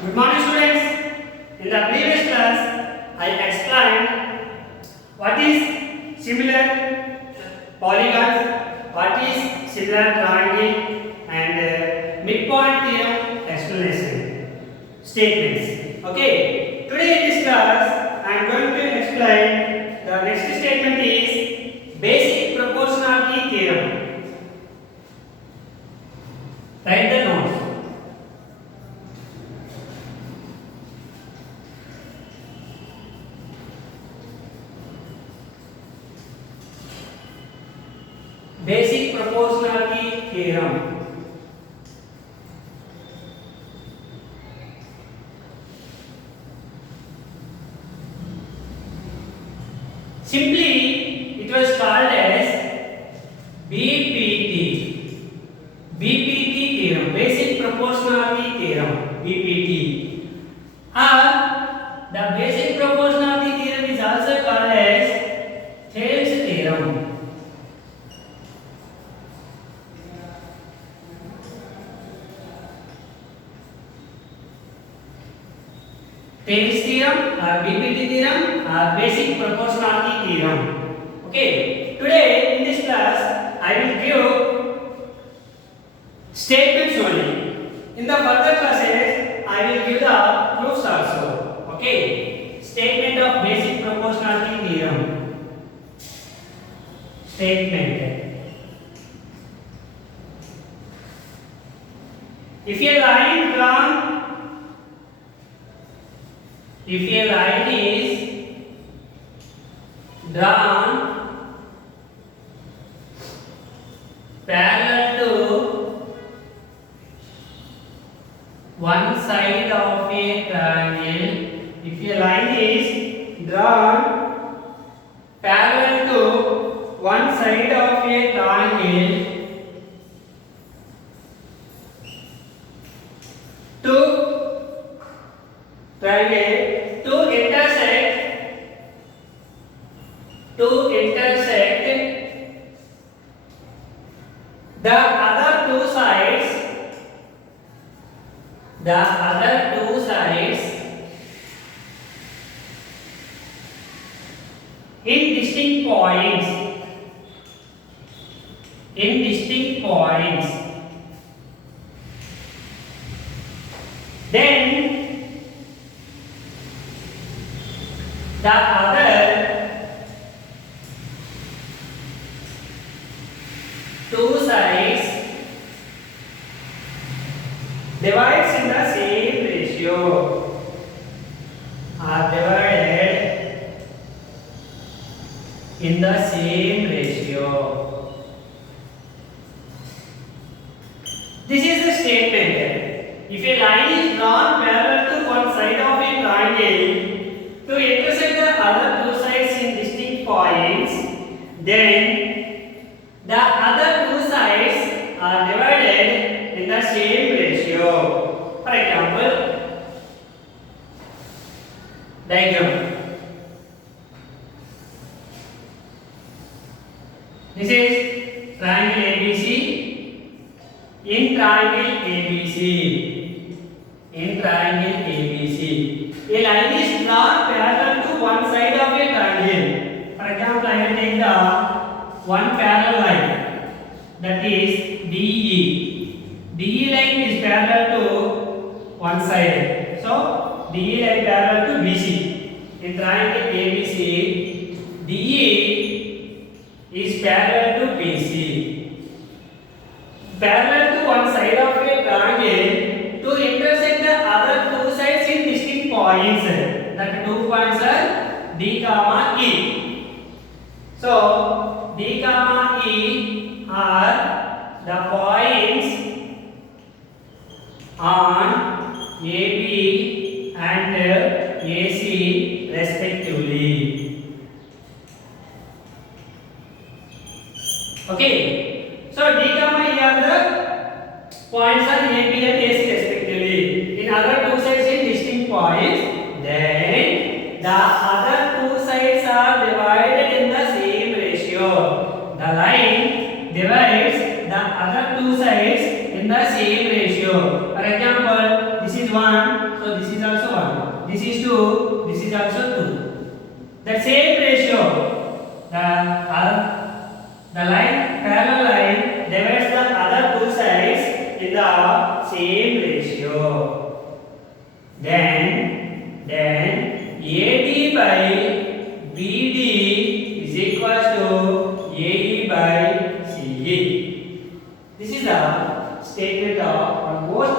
Good morning students. In the previous class, I explained what is similar polygons, what is similar triangle and midpoint theorem explanation statements. Okay. Today in this class, I am going to explain the next statement is basic proportionality theorem. Write the notes. Basic proportionality theorem. Simply, it was called as BPT. BPT theorem, basic proportionality theorem, BPT. Or the basic proportionality theorem is also called as Thales theorem. Thales theorem or BPT theorem or basic proportionality theorem. Okay. Today in this class, I will give statements only. In the further classes, I will give the proofs also. Okay. Statement of basic proportionality theorem. Statement. If a line drawn If a line is drawn parallel to one side of a triangle, if a line is drawn parallel to one side of a triangle, to intersect the other two sides in distinct points, then the other two sides divides in the same ratio, are divided in the same ratio. This is the statement. If a line is drawn parallel to one side of a triangle to intersect the other two sides in distinct points, then the other two sides are divided in the same ratio. For example, diagram. This is triangle ABC. In triangle ABC, a line is drawn parallel to one side of a triangle. For example, I will take the one parallel line, that is DE. DE line is parallel to one side. So, DE line parallel to BC. In triangle ABC, DE is parallel to BC. Parallel to one side of a triangle to intersect the other two sides in distinct points. That two points are D comma E. So D comma E are the points on AB and AC respectively. Okay. So D comma E are the points on AB and AC respectively. In other two sides in distinct points, then the other two sides are divided in the same ratio. The line divides the other two sides in the same ratio. For example, this is is 1, so this is also 1. This is 2, this is also 2. The same ratio, the line, parallel line divides the other two sides in the same ratio. Then AD by BD is equals to AE by CE. This is the statement of most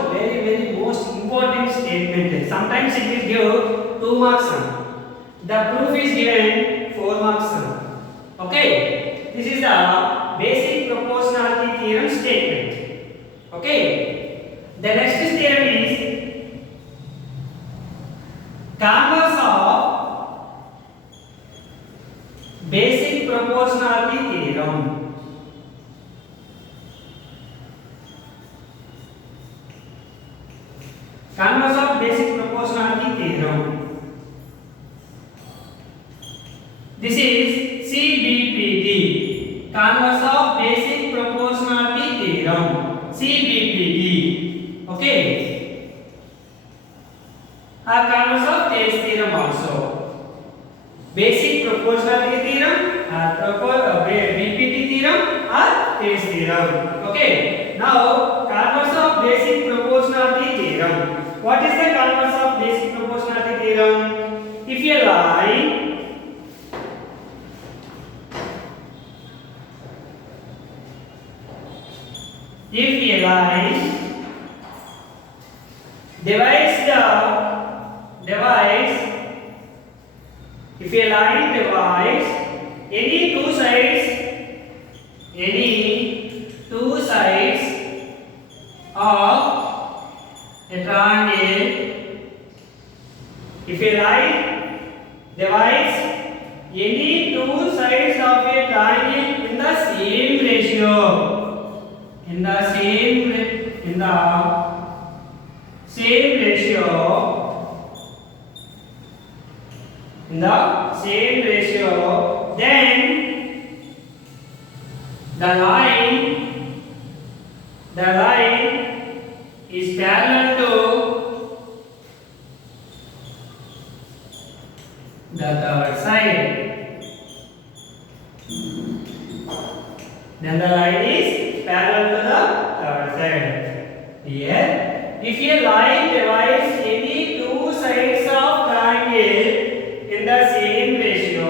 most important statement. Sometimes it will give 2 marks. The proof is given 4 marks. Okay, this is the basic proportionality theorem statement. Okay, the next theorem is converse of basic proportionality theorem. Converse of basic proportionality theorem. This is CBPT. Converse of basic proportionality theorem. CBPT. Okay. A converse of Thales theorem also. Basic proportionality theorem, BPT theorem, or Thales theorem. Okay. Now, converse of basic proportionality theorem. What is the converse of basic proportionality theorem? If a line divides any two sides of a triangle. If a line divides any two sides of a triangle in the same ratio, in the same ratio, then the line is parallel to the third side. Then the line is parallel to the third side. Here, if a line divides any two sides of triangle in the same ratio,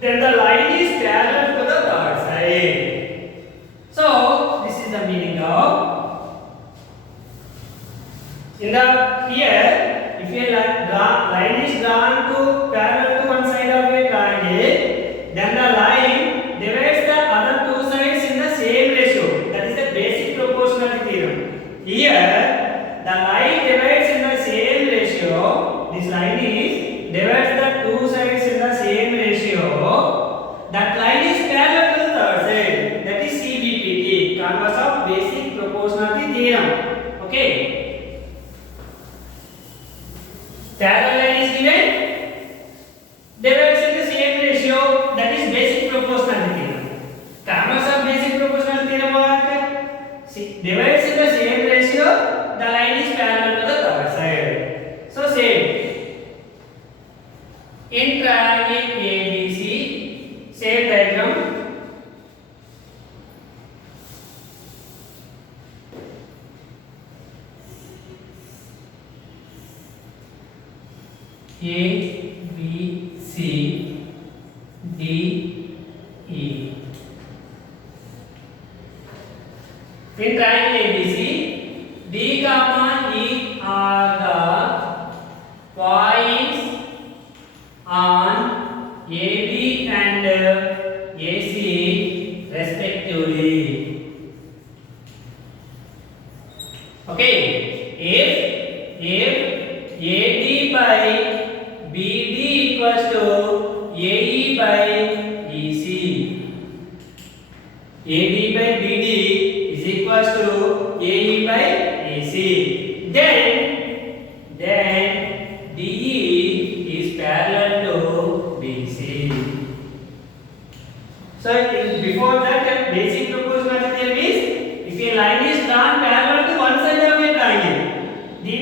then the line is parallel to the third side. So this is the meaning of here. If a line is drawn to parallel to one side of a triangle, then the line divides the other two sides in the same ratio. That is the basic proportionality theorem. Here, the line divides in the same ratio. This line is divides the two sides in the same ratio. That line is parallel to the third side. That is CBPT, converse of basic proportionality theorem. Okay. Parallel line is given, divides in the same ratio. That is basic proportionality theorem. Converse of basic proportionality theorem what? Divides in the same ratio. The line is parallel to the third side. So same. In triangle ABC, same diagram. A, B, C, D, E. In triangle ABC, D, comma E are the points on AB and AC respectively. Okay, if AD by BD equals to AE by EC. AD by BD is equals to AE by EC. Then DE is parallel to BC. So before that, basic proportionality theorem is if a line is drawn parallel to one side of a triangle, the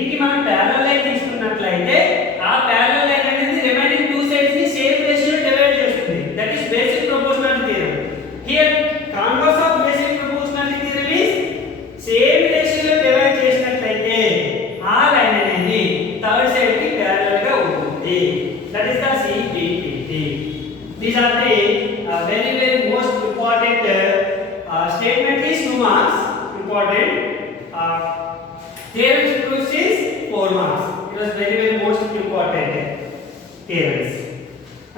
4 marks. It was very most important theorems.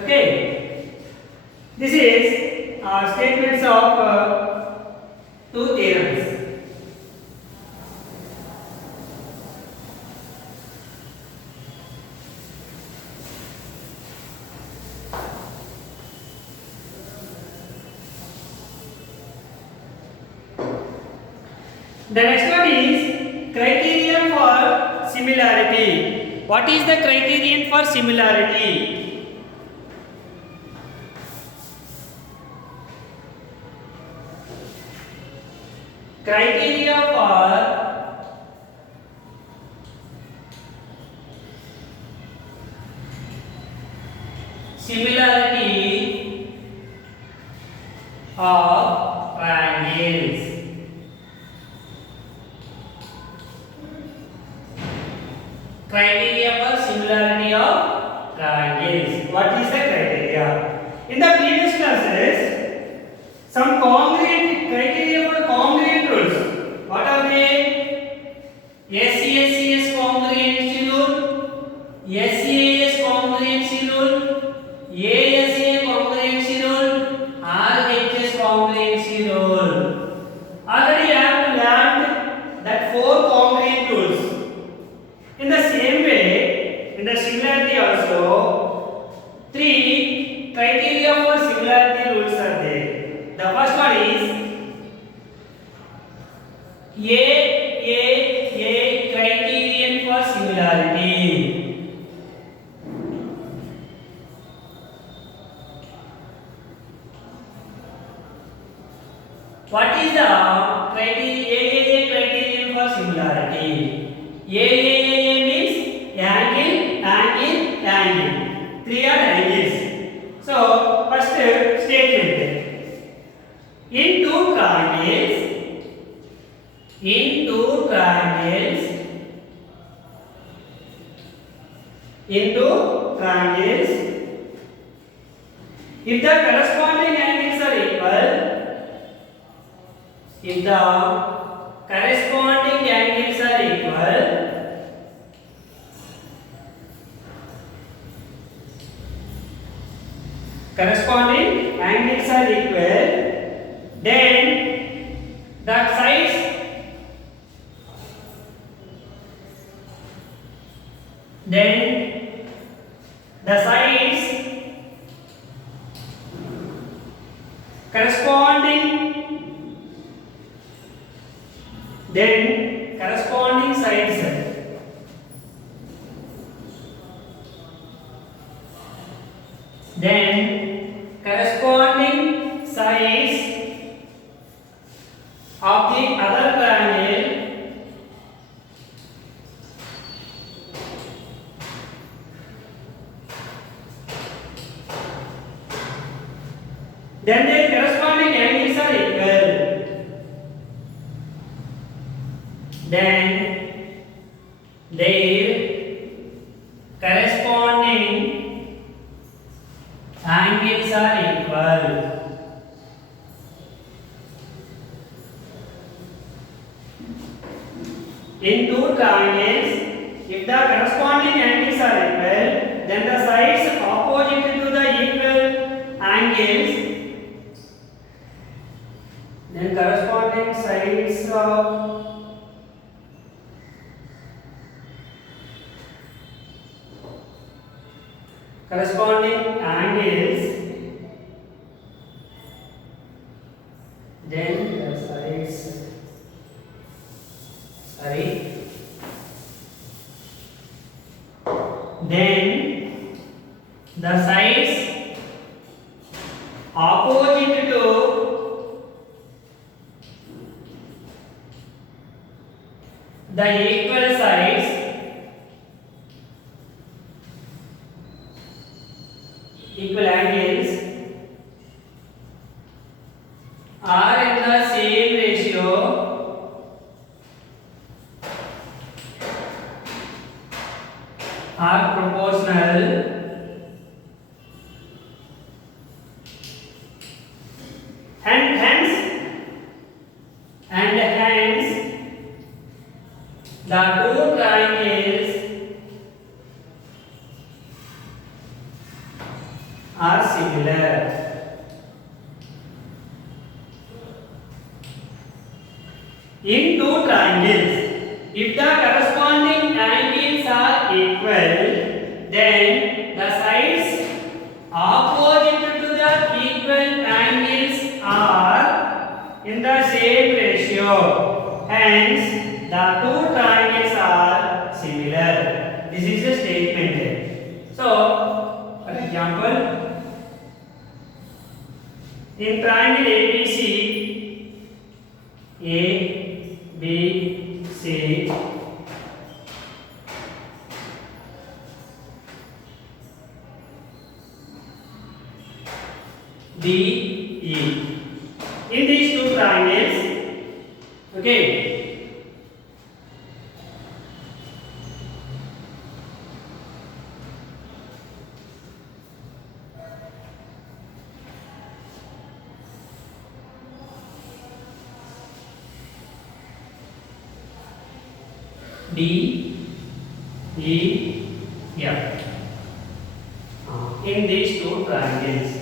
Okay. This is statements of two theorems. The next one is criterion for similarity. What is the criterion for similarity? Criteria for similarity of triangles. Criteria for similarity of triangles. What is the criteria? In the previous classes, some congruent criteria for congruent rules. What are they? SCSCS congruency rule, SAS congruency rule, ASA congruency rule, RHS congruency rule. Already I have learned that 4 congruent rules. In the same way, in the similarity also, 3 criteria for similarity rules are there. The first one is A criterion for similarity. What is the criteria criterion for similarity? A means angle, 3 are angles. So first statement: in two triangles, if the corresponding angles are equal, then the sides corresponding sides of the other triangle then their corresponding angles are equal, then their corresponding angles are equal. In two triangles, if the corresponding angles are equal, then the sides opposite to the equal angles, then corresponding sides of corresponding angles, then the sides then the sides opposite to the equal sides, equal angles are in the same ratio are proportional, and hence the two triangles similar. In two triangles, if the corresponding angles are equal, then the sides opposite to the equal angles are in the same ratio. Hence, the two triangles are similar. This is a statement. So, for example, in triangle ABC, A, B, C, D, E. In these two triangles, okay, D, E, F. In these two triangles,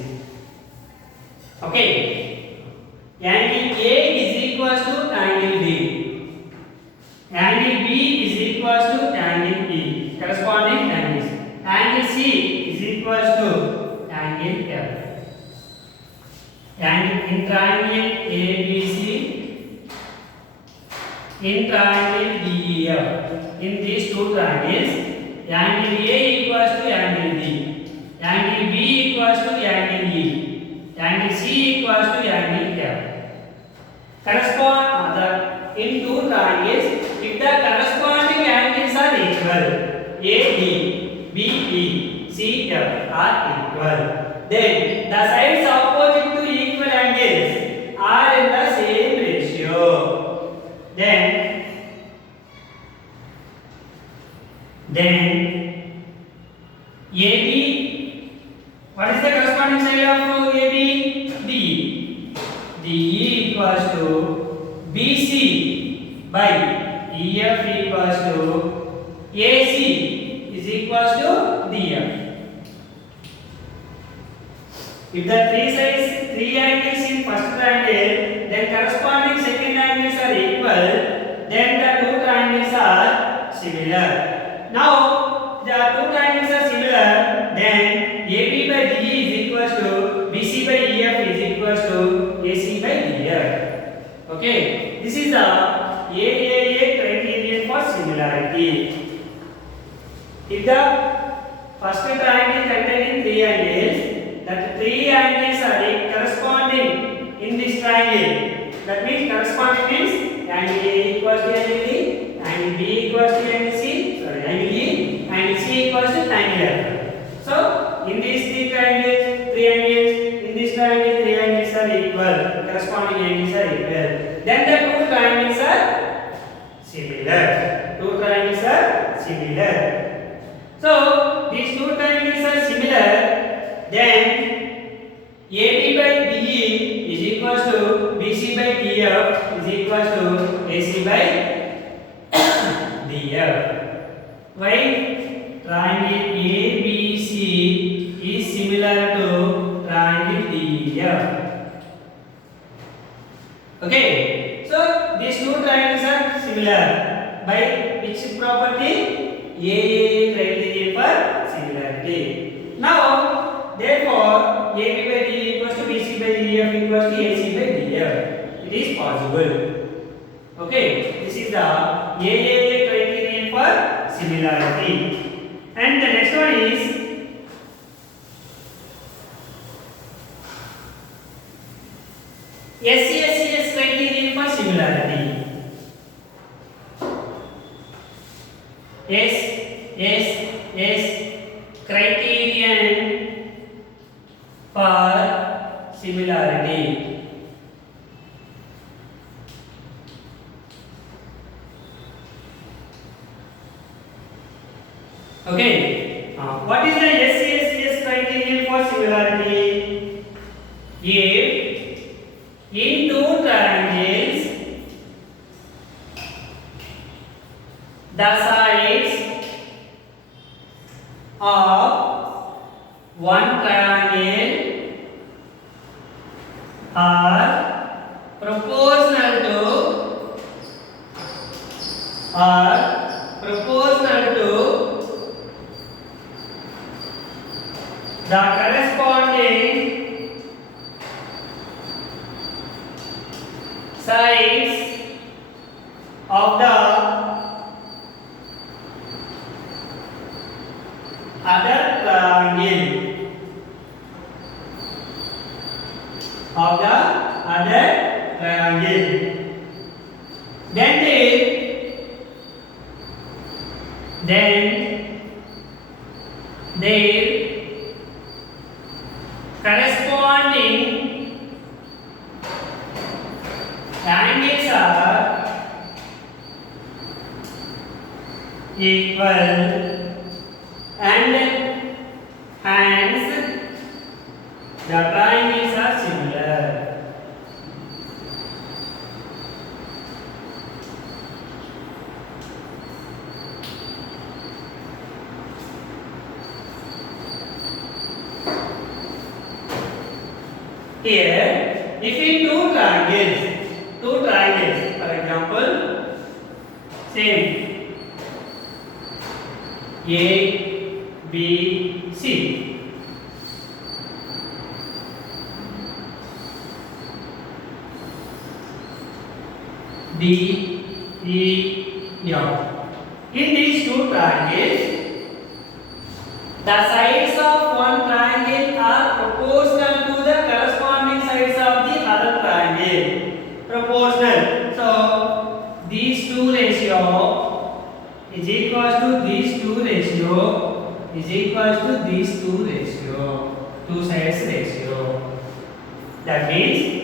okay, angle A is equals to angle D, angle B is equals to angle E, corresponding angles. Angle C is equals to angle F. And in triangle ABC, in triangle DEF, in these two triangles, angle A equals to angle D, angle B equals to angle E, angle C equals to angle F. Correspond in two triangles, if the corresponding angles are equal, AD, BE, CF are equal, then the sides opposite to equal angles are in the same ratio. Then AB, what is the corresponding side of AB? DE. DE equals to BC by EF equals to AC is equals to DF. If the three angles in first triangle, then corresponding second angles are equal, then the two triangles are similar. Now, the two triangles are similar, then AB by DE is equals to BC by EF is equals to AC by DF. Okay, this is the AAA criterion for similarity. If the first triangle containing three angles, that three angles are corresponding in this triangle. That means corresponding means angle A equals to angle D, angle B equals to angle C, angle E, angle C equals to angle F. So, in these three angles, in this triangle, three angles are equal, corresponding angles are equal. Then the two triangles are similar. Two triangles are similar. So, these two triangles are similar. Then AD by DE is equals to BC by DF is equals to AC by DF. Why? Triangle ABC is similar to triangle DEF. Okay, so these two triangles are similar by which property? AAA criterion for similarity. Now, therefore, AB by DE equals to BC by DF equals to AC by DF. It is possible. Okay, this is the AAA criterion for similarity. And the next one is SCSS criterion for similarity. SCSS criterion for similarity. Okay, what is the SCSS criterion for similarity? If in two triangles the sides of one triangle are proportional to the corresponding sides of the other triangle. Then their corresponding angles are equal and hence the triangles are similar. Here, if in two triangles, for example, same A, B, C. D, E, F. In these two triangles, the sides of one triangle are proportional to the corresponding sides of the other triangle. Proportional. So these two ratio is equal to these two ratio is equal to these two ratio. Two sides ratio. That means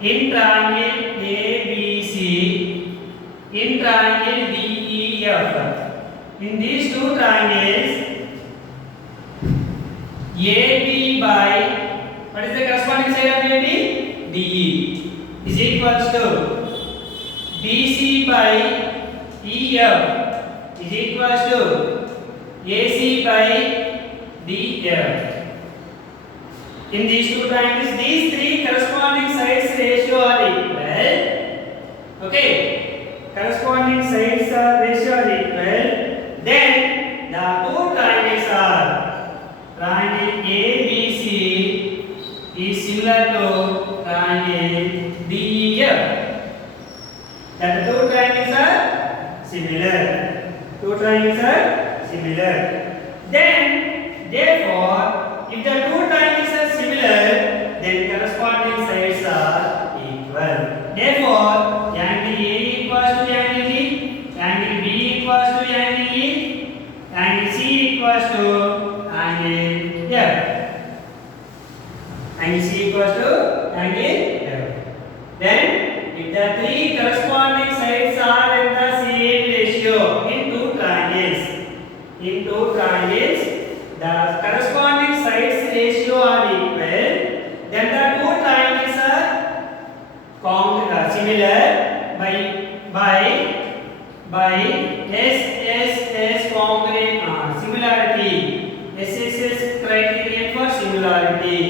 in triangle ABC, in triangle DEF, in these two triangles, AB by what is the corresponding side of AB? DE is equals to BC by EF is equals to AC by DF. In these two triangles, these three corresponding sides ratio are equal. Okay, corresponding sides ratio are equal. Then the two triangles are triangle ABC is similar to triangle DEF. That the two triangles are similar. Then, therefore, if the two triangles are similar, then corresponding sides are equal. Therefore, angle A equals to angle D, angle B equals to angle E, angle C equals to angle F. Angle C equals to angle F. Then, if the three corresponding sides are in the same ratio in two triangles, the corresponding sides ratio are equal, then the two triangles are similar by SSS similarity. SSS criterion for similarity.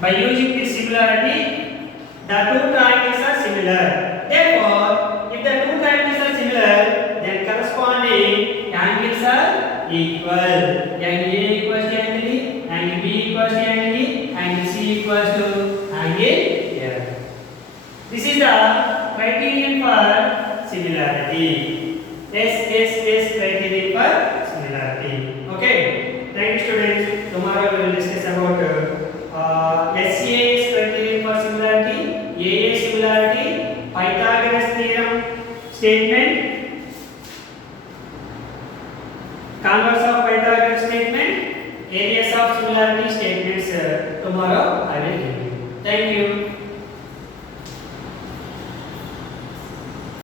By using this similarity, the two triangles are similar. Therefore, if the two triangles are similar, then corresponding angles are equal. Angle A equals to angle E, angle B equals to angle E, angle C equals to angle F. This is the criterion for similarity. SSS criterion for similarity. Okay. Thank you, students. Tomorrow we will discuss about SCAS criterion for similarity, AA similarity, Pythagoras theorem statement, converse of Pythagoras statement, areas of similarity statements. Tomorrow I will give you. Thank you.